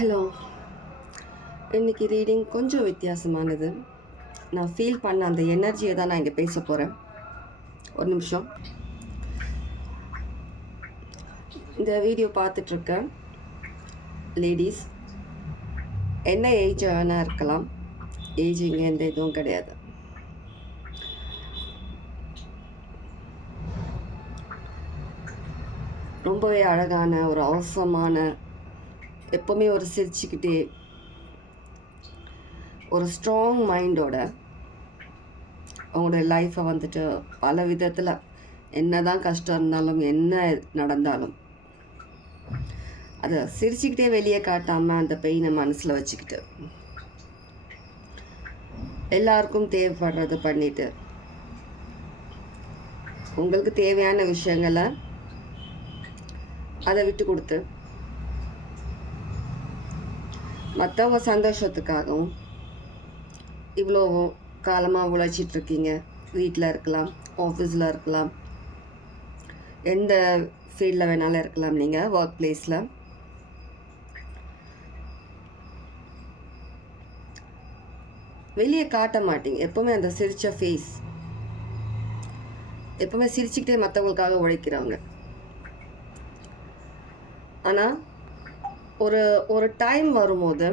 Hello. இன்னைக்கு reading கொஞ்சம் வித்தியாசமானது. நான் ஃபீல் பண்ண அந்த எனர்ஜியை தான் நான் இங்கே பேச போகிறேன் ஒரு நிமிஷம். இந்த வீடியோ பார்த்துட்ருக்கேன் லேடிஸ் என்ன ஏஜ் வேணால் இருக்கலாம். ஏஜ் இங்கே எந்த இதுவும் கிடையாது. ரொம்பவே அழகான ஒரு அவசரமான எப்போவுமே ஒரு சிரிச்சுக்கிட்டே ஒரு ஸ்ட்ராங் மைண்டோட அவங்களோட லைஃப்பை வந்துட்டு பல விதத்தில் என்ன தான் கஷ்டம் இருந்தாலும் என்ன நடந்தாலும் அதை சிரிச்சுக்கிட்டே வெளியே காட்டாமல் அந்த பெயினை மனசில் வச்சுக்கிட்டு எல்லாருக்கும் தேவைப்படுறது பண்ணிட்டு உங்களுக்கு தேவையான விஷயங்களை அதை விட்டு கொடுத்து மற்றவங்க சந்தோஷத்துக்காகவும் இவ்வளோ காலமாக உழைச்சிட்ருக்கீங்க. வீட்டில் இருக்கலாம் ஆஃபீஸில் இருக்கலாம். எந்த ஃபீல்டில் வேணாலும் இருக்கலாம் நீங்கள் ஒர்க் பிளேஸில் வெளியே காட்ட மாட்டீங்க. எப்போவுமே அந்த சிரித்த ஃபேஸ் எப்போவுமே சிரிச்சுக்கிட்டே மற்றவங்களுக்காக உழைக்கிறவங்க. ஆனால் ஒரு ஒரு டைம் வரும்போது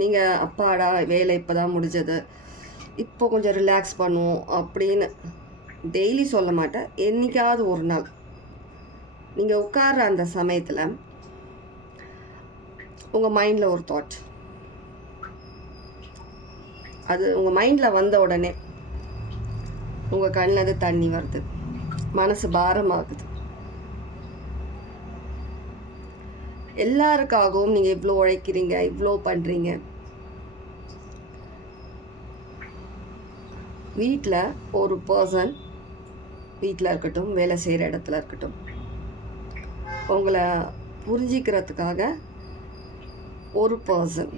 நீங்கள் அப்பாடா வேலை இப்போ தான் முடிஞ்சது. இப்போ கொஞ்சம் ரிலாக்ஸ் பண்ணுவோம் அப்படின்னு டெய்லி சொல்ல மாட்டேன். என்றைக்காவது ஒரு நாள். நீங்கள் உட்கார்ற அந்த சமயத்தில் உங்கள் மைண்டில் ஒரு தாட் அது உங்கள் மைண்டில் வந்த உடனே உங்கள் கண்ணில் அது தண்ணி வருது. மனசு பாரமாகுது. எல்லாருக்காகவும் நீங்கள் இவ்வளோ உழைக்கிறீங்க இவ்வளோ பண்ணுறீங்க வீட்டில் ஒரு பர்சன் வீட்டில் இருக்கட்டும் வேலை செய்கிற இடத்துல இருக்கட்டும் உங்களை புரிஞ்சிக்கிறதுக்காக ஒரு பர்சன்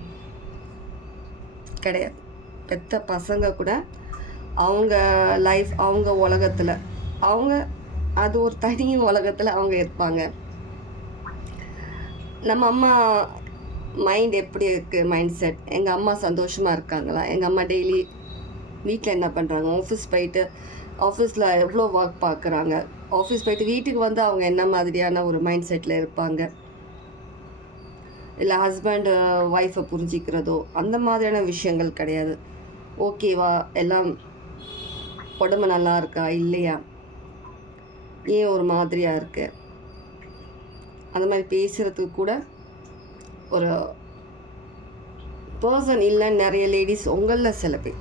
கிடையாது. பெத்த பசங்க கூட அவங்க லைஃப் அவங்க உலகத்தில் அவங்க அது ஒரு தனி உலகத்தில் அவங்க இருப்பாங்க. நம்ம அம்மா மைண்ட் எப்படி இருக்குது மைண்ட் செட் எங்கள் அம்மா சந்தோஷமாக இருக்காங்களா? எங்கள் அம்மா டெய்லி வீட்டில் என்ன பண்ணுறாங்க ஆஃபீஸ் போயிட்டு ஆஃபீஸில் எவ்வளோ ஒர்க் பார்க்குறாங்க ஆஃபீஸ் போயிட்டு வீட்டுக்கு வந்து அவங்க என்ன மாதிரியான ஒரு மைண்ட் செட்டில் இருப்பாங்க? இல்லை ஹஸ்பண்ட் ஒய்ஃபை புரிஞ்சிக்கிறதோ அந்த மாதிரியான விஷயங்கள் கிடையாது. ஓகேவா எல்லாம் உடம்பு நல்லா இருக்கா? இல்லையா? ஏன் ஒரு மாதிரியாக இருக்குது அந்த மாதிரி பேசுகிறதுக்கு கூட ஒரு பர்சன் இல்லைன்னு நிறைய லேடிஸ் உங்களில் சில பேர்.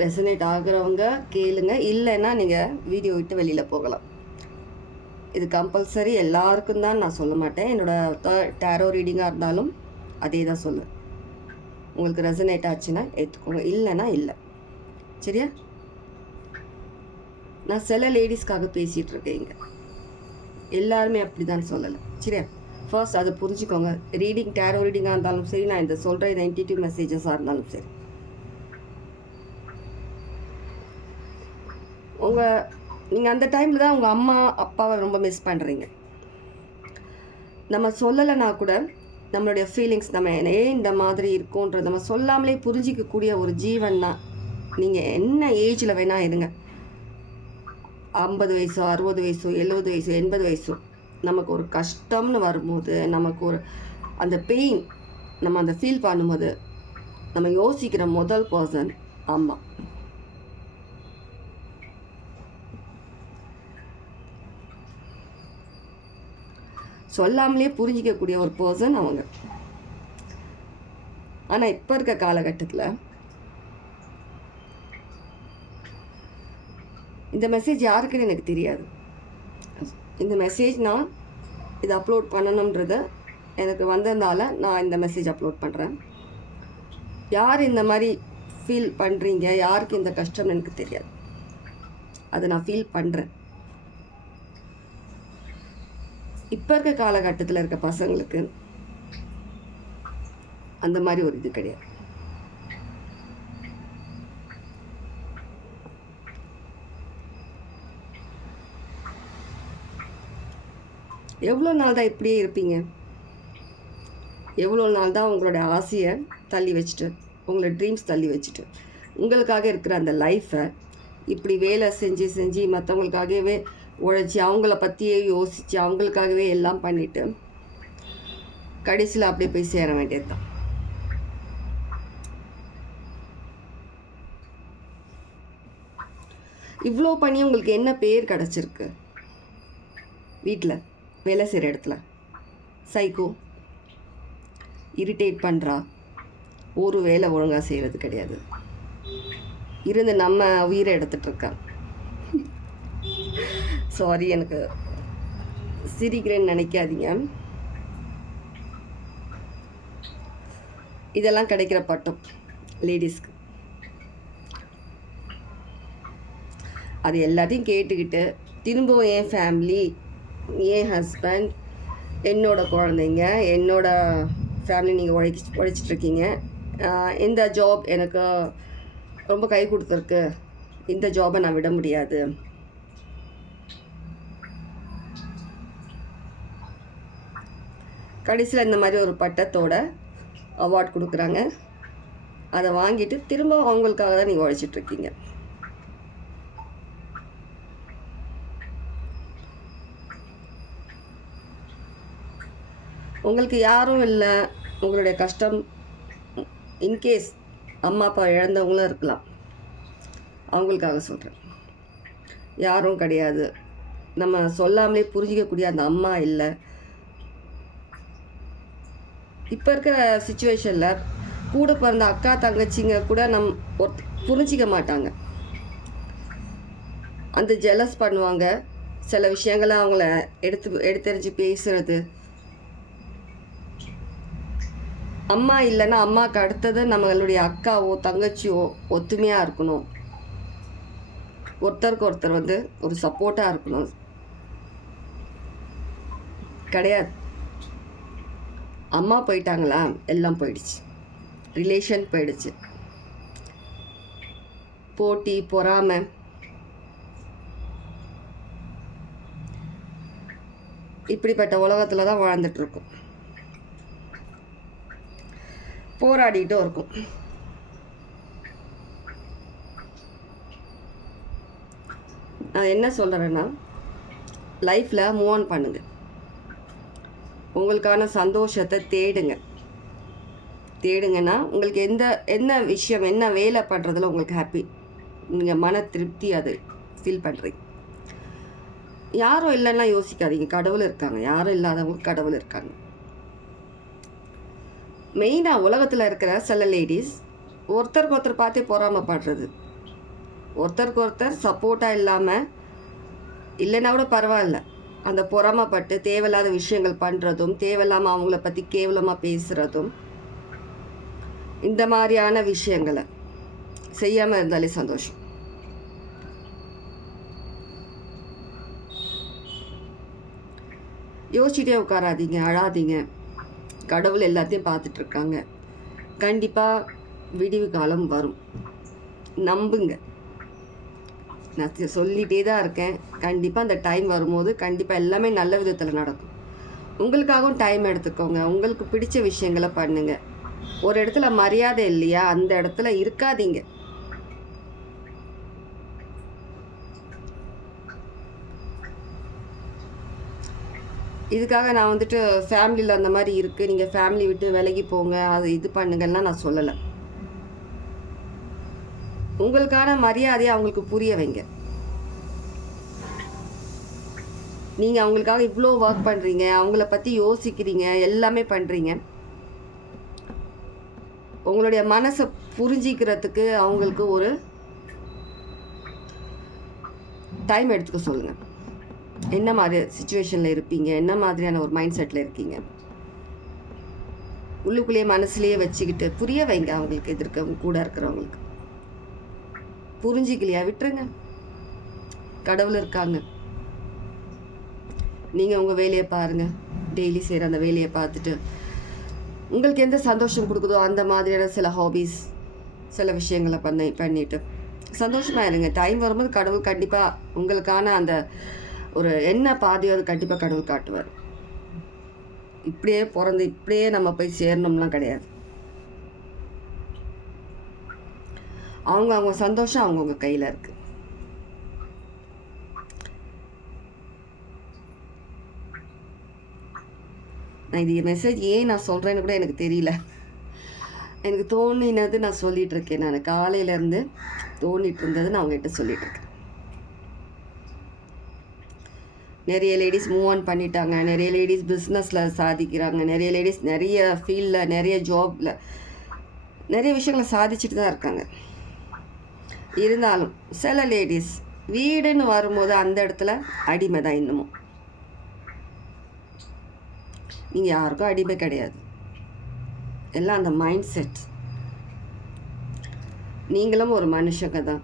ரெசனேட் ஆகுறவங்க கேளுங்க. இல்லைன்னா நீங்கள் வீடியோ விட்டு வெளியில் போகலாம். இது கம்பல்சரி எல்லாருக்கும் தான் நான் சொல்ல மாட்டேன். என்னோடய டேரோ ரீடிங்காக இருந்தாலும் அதே தான் சொல்லுவேன். உங்களுக்கு ரெசனேட் ஆச்சுன்னா ஏற்றுக்கோங்க இல்லைன்னா இல்லை. சரியா? நான் சில லேடிஸ்க்காக பேசிகிட்டு இருக்கேன் இங்கே. எல்லாருமே அப்படி தான் சொல்லலை. சரியா? ஃபர்ஸ்ட் அதை புரிஞ்சுக்கோங்க. ரீடிங் டேரோ ரீடிங்காக இருந்தாலும் சரி நான் இந்த சொல்கிற இந்த இன்டிடிவ் மெசேஜஸாக இருந்தாலும் சரி. உங்கள் நீங்கள் அந்த டைமில் தான் உங்கள் அம்மா அப்பாவை ரொம்ப மிஸ் பண்ணுறீங்க நம்ம சொல்லலைன்னா கூட நம்மளுடைய ஃபீலிங்ஸ் நம்ம ஏன் இந்த மாதிரி இருக்கோன்றது நம்ம சொல்லாமலே புரிஞ்சிக்கக்கூடிய ஒரு ஜீவன் தான். நீங்கள் என்ன ஏஜில் வேணால் இருங்க. ஐம்பது வயசோ அறுபது வயசோ எழுபது வயசோ எண்பது வயசோ நமக்கு ஒரு கஷ்டம்னு வரும்போது நமக்கு ஒரு அந்த பெயின் நம்ம அந்த ஃபீல் பண்ணும்போது நம்ம யோசிக்கிற முதல் பர்சன் அம்மா. சொல்லாமலே புரிஞ்சிக்கக்கூடிய ஒரு பர்சன் அவங்க. ஆனால் இப்போ இருக்க காலகட்டத்தில் இந்த மெசேஜ் யாருக்குன்னு எனக்கு தெரியாது. இந்த மெசேஜ் நான் இதை அப்லோட் பண்ணணுன்றத எனக்கு வந்ததுனால நான் இந்த மெசேஜ் அப்லோட் பண்ணுறேன் யார் இந்த மாதிரி ஃபீல் பண்ணுறீங்க யாருக்கு இந்த கஷ்டம்னு எனக்கு தெரியாது. அதை நான் ஃபீல் பண்ணுறேன் இப்போ இருக்க காலகட்டத்தில் இருக்க பசங்களுக்கு அந்த மாதிரி ஒரு இது கிடையாது. எவ்வளோ நாள் தான் இப்படியே இருப்பீங்க? எவ்வளோ நாள் தான் உங்களோட ஆசையை தள்ளி வச்சுட்டு உங்களோட ட்ரீம்ஸ் தள்ளி வச்சுட்டு உங்களுக்காக இருக்கிற அந்த லைஃப்பை இப்படி வேலை செஞ்சு செஞ்சு மற்றவங்களுக்காகவே உழைச்சி அவங்கள பற்றியே யோசித்து அவங்களுக்காகவே எல்லாம் பண்ணிவிட்டு கடைசியில் அப்படியே போய் சேர வேண்டியது தான் இவ்வளோ பண்ணி உங்களுக்கு என்ன பேர் கிடச்சிருக்கு? வீட்டில் வேலை செய்கிற இடத்துல. சைக்கோ இரிட்டேட் பண்ணுறா ஒரு வேலை ஒழுங்காக செய்கிறது கிடையாது. இருந்து நம்ம உயிரை எடுத்துட்டு சாரி எனக்கு சிரிக்கிறேன்னு நினைக்காதீங்க. இதெல்லாம் கிடைக்கிற பட்டம் லேடிஸ்க்கு அது எல்லாத்தையும் கேட்டுக்கிட்டு திரும்பவும் என் ஃபேமிலி என் ஹஸ்பண்ட் என்னோடய குழந்தைங்க என்னோடய ஃபேமிலி நீங்கள் உழைச்சி உழைச்சிட்ருக்கீங்க. இந்த ஜாப் எனக்கு ரொம்ப கை கொடுத்துருக்கு. இந்த ஜாபை நான் விட முடியாது. கடைசியில் இந்த மாதிரி ஒரு பட்டத்தோட அவார்ட் கொடுக்குறாங்க. அதை வாங்கிட்டு திரும்ப அவங்களுக்காக தான் நீங்கள் உழைச்சிட்ருக்கீங்க. உங்களுக்கு யாரும் இல்லை. உங்களுடைய கஷ்டம் இன்கேஸ் அம்மா அப்பா இழந்தவங்களும் இருக்கலாம். அவங்களுக்காக சொல்கிறேன் யாரும் கிடையாது. நம்ம சொல்லாமலே புரிஞ்சிக்கக்கூடிய அந்த அம்மா இல்லை. இப்போ இருக்கிற சுச்சுவேஷனில் கூட பிறந்த அக்கா தங்கச்சிங்க கூட நம் ஒருத் புரிஞ்சிக்க மாட்டாங்க. அந்த ஜெலஸ் பண்ணுவாங்க. சில விஷயங்களை அவங்கள எடுத்து எடுத்தெறிஞ்சு பேசுகிறது அம்மா இல்லைன்னா அம்மாவுக்கு அடுத்தது நம்மளுடைய அக்காவோ தங்கச்சியோ ஒத்துமையாக இருக்கணும். ஒருத்தருக்கு ஒருத்தர் வந்து ஒரு சப்போர்ட்டாக இருக்கணும். கிடையாது. அம்மா போயிட்டாங்களா? எல்லாம் போயிடுச்சு. ரிலேஷன் போயிடுச்சு. போட்டி பொறாமை. இப்படிப்பட்ட உலகத்தில் தான் வாழ்ந்துட்டுருக்கோம் போராடிட்டும் இருக்கும். நான் என்ன சொல்கிறேன்னா லைஃப்பில் மூவ் ஆன் பண்ணுங்க. உங்களுக்கான சந்தோஷத்தை தேடுங்க. தேடுங்கன்னா உங்களுக்கு எந்த என்ன விஷயம் என்ன வேலை பண்ணுறதுல உங்களுக்கு ஹாப்பி நீங்கள் மன திருப்தி அது ஃபீல் பண்ணுறீங்க யாரும் இல்லைன்னா யோசிக்காதீங்க. கடவுள் இருக்காங்க. யாரும் இல்லாதவங்க கடவுள் இருக்காங்க. மெயினாக உலகத்தில் இருக்கிற சில லேடிஸ் ஒருத்தருக்கு ஒருத்தர் பார்த்தே பொறாமப்படுறது. ஒருத்தருக்கு ஒருத்தர் சப்போர்ட்டாக இல்லாமல் இல்லைன்னா கூட பரவாயில்ல. அந்த பொறாமப்பட்டு தேவையில்லாத விஷயங்கள் பண்ணுறதும் தேவையில்லாமல் அவங்கள பற்றி கேவலமாக பேசுகிறதும் இந்த மாதிரியான விஷயங்களை செய்யாமல் இருந்தாலே சந்தோஷம். யோசிச்சுட்டே உட்காராதீங்க அழாதீங்க. கடவுள் எல்லாத்தையும் பார்த்துட்ருக்காங்க. கண்டிப்பாக விடிவு காலம் வரும். நம்புங்க. நான் சொல்லிகிட்டே தான் இருக்கேன். கண்டிப்பாக அந்த டைம் வரும்போது கண்டிப்பாக எல்லாமே நல்ல விதத்தில் நடக்கும். உங்களுக்காகவும் டைம் எடுத்துக்கோங்க. உங்களுக்கு பிடிச்ச விஷயங்களை பண்ணுங்க. ஒரு இடத்துல மரியாதை இல்லையா? அந்த இடத்துல இருக்காதீங்க. இதுக்காக நான் வந்துட்டு ஃபேமிலியில் அந்த மாதிரி இருக்குது நீங்கள் ஃபேமிலி விட்டு விலகி போங்க. அது இது பண்ணுங்கலாம் நான் சொல்லலை. உங்களுக்கான மரியாதையை அவங்களுக்கு புரிய வைங்க. நீங்கள் அவங்களுக்காக இவ்வளோ ஒர்க் பண்ணுறீங்க அவங்கள பற்றி யோசிக்கிறீங்க. எல்லாமே பண்ணுறீங்க உங்களுடைய மனசை புரிஞ்சிக்கிறதுக்கு அவங்களுக்கு ஒரு டைம் எடுத்துக்க சொல்லுங்கள் என்ன மாதிரி சுச்சுவேஷனில் இருப்பீங்க? என்ன மாதிரியான ஒரு மைண்ட் செட்டில் இருக்கீங்க? உள்ளுக்குள்ளேயே மனசுலேயே வச்சுக்கிட்டு புரிய வைங்க அவங்களுக்கு எதிர்க்க கூட இருக்கிறவங்களுக்கு. புரிஞ்சிக்கலையா? விட்டுருங்க. கடவுள் இருக்காங்க. நீங்கள் உங்கள் வேலையை பாருங்கள் டெய்லி செய்கிற அந்த வேலையை பார்த்துட்டு உங்களுக்கு எந்த சந்தோஷம் கொடுக்குதோ அந்த மாதிரியான சில ஹாபீஸ் சில விஷயங்களை பண்ணி பண்ணிட்டு சந்தோஷமாக இருங்க. டைம் வரும்போது கடவுள் கண்டிப்பாக உங்களுக்கான அந்த ஒரு என்ன பாதையோ அது கண்டிப்பாக கடவுள் காட்டுவார். இப்படியே பிறந்து இப்படியே நம்ம போய் சேரணும்லாம் கிடையாது. அவங்க அவங்க சந்தோஷம் அவங்கவுங்க கையில் இருக்குது நான் இது மெசேஜ் ஏன் நான் சொல்கிறேன்னு கூட எனக்கு தெரியல. எனக்கு தோணினது நான் சொல்லிகிட்ருக்கேன் இருக்கேன். நான் காலையிலேருந்து தோணிட்டு இருந்தது நான் அவங்ககிட்ட சொல்லிகிட்ருக்கேன் இருக்கேன் நிறைய லேடிஸ் மூவ் ஆன் பண்ணிட்டாங்க. நிறைய லேடிஸ் பிஸ்னஸில் சாதிக்கிறாங்க. நிறைய லேடிஸ் நிறைய ஃபீல்டில் நிறைய ஜாபில் நிறைய விஷயங்களை சாதிச்சுட்டு தான் இருக்காங்க. இருந்தாலும் சில லேடிஸ் வீடுன்னு வரும்போது அந்த இடத்துல அடிமை தான் இன்னமும். நீங்கள் யாருக்கும் அடிமை கிடையாது. எல்லாம் அந்த மைண்ட் செட் நீங்களும் ஒரு மனுஷங்க தான்.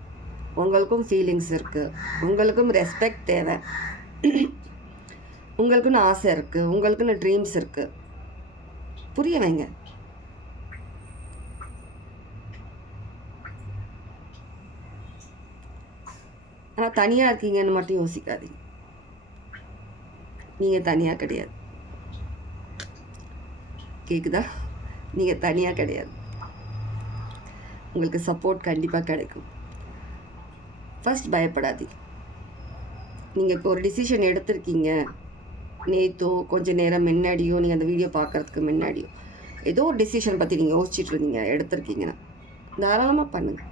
உங்களுக்கும் ஃபீலிங்ஸ் இருக்குது உங்களுக்கும் ரெஸ்பெக்ட் தேவை. உங்களுக்குன்னு ஆசை இருக்குது உங்களுக்குன்னு ட்ரீம்ஸ் இருக்குது புரிய வைங்க. ஆனால் தனியாக இருக்கீங்கன்னு மட்டும் யோசிக்காதீங்க. நீங்கள் தனியாக கிடையாது. கேட்குதா நீங்கள் தனியாக கிடையாது. உங்களுக்கு சப்போர்ட் கண்டிப்பாக கிடைக்கும். ஃபஸ்ட் பயப்படாதீங்க. நீங்கள் இப்போ ஒரு டிசிஷன் எடுத்திருக்கீங்க. நேத்தோ கொஞ்ச நேரம் முன்னாடியோ நீங்கள் அந்த வீடியோ பார்க்கறதுக்கு முன்னாடியோ ஏதோ ஒரு டிசிஷன் பற்றி நீங்கள் யோசிச்சுட்டு இருந்தீங்க எடுத்திருக்கீங்கன்னா தாராளமாக பண்ணுங்கள்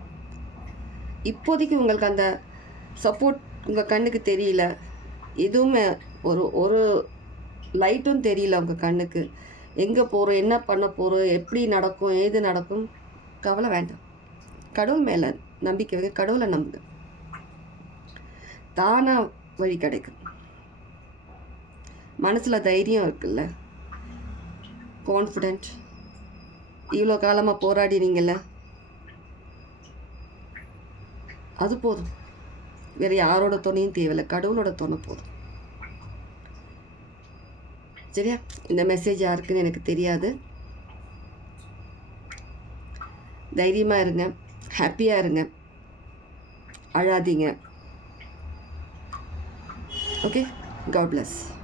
இப்போதைக்கு உங்களுக்கு அந்த சப்போர்ட் உங்கள் கண்ணுக்கு தெரியல. எதுவுமே ஒரு ஒரு லைட்டும் தெரியல உங்கள் கண்ணுக்கு. எங்கே போகிறோம் என்ன பண்ண போகிறோம் எப்படி நடக்கும் ஏது நடக்கும் கவலை வேண்டாம். கடவுள் மேலே நம்பிக்கை வைக்க கடவுளை நம்புங்க. தானாக வழி கிடைக்கும். மனசில் தைரியம் இருக்குல்ல? கான்ஃபிடென்ட் இவ்வளோ காலமாக போராடினீங்கல்ல? அது போதும். வேறு யாரோட துணையும் தேவையில்லை. கடவுளோட துணை போதும். சரியா? இந்த மெசேஜ் யாருக்குன்னு எனக்கு தெரியாது. தைரியமாக இருங்க. ஹாப்பியாக இருங்க. அழாதீங்க. okay? God bless.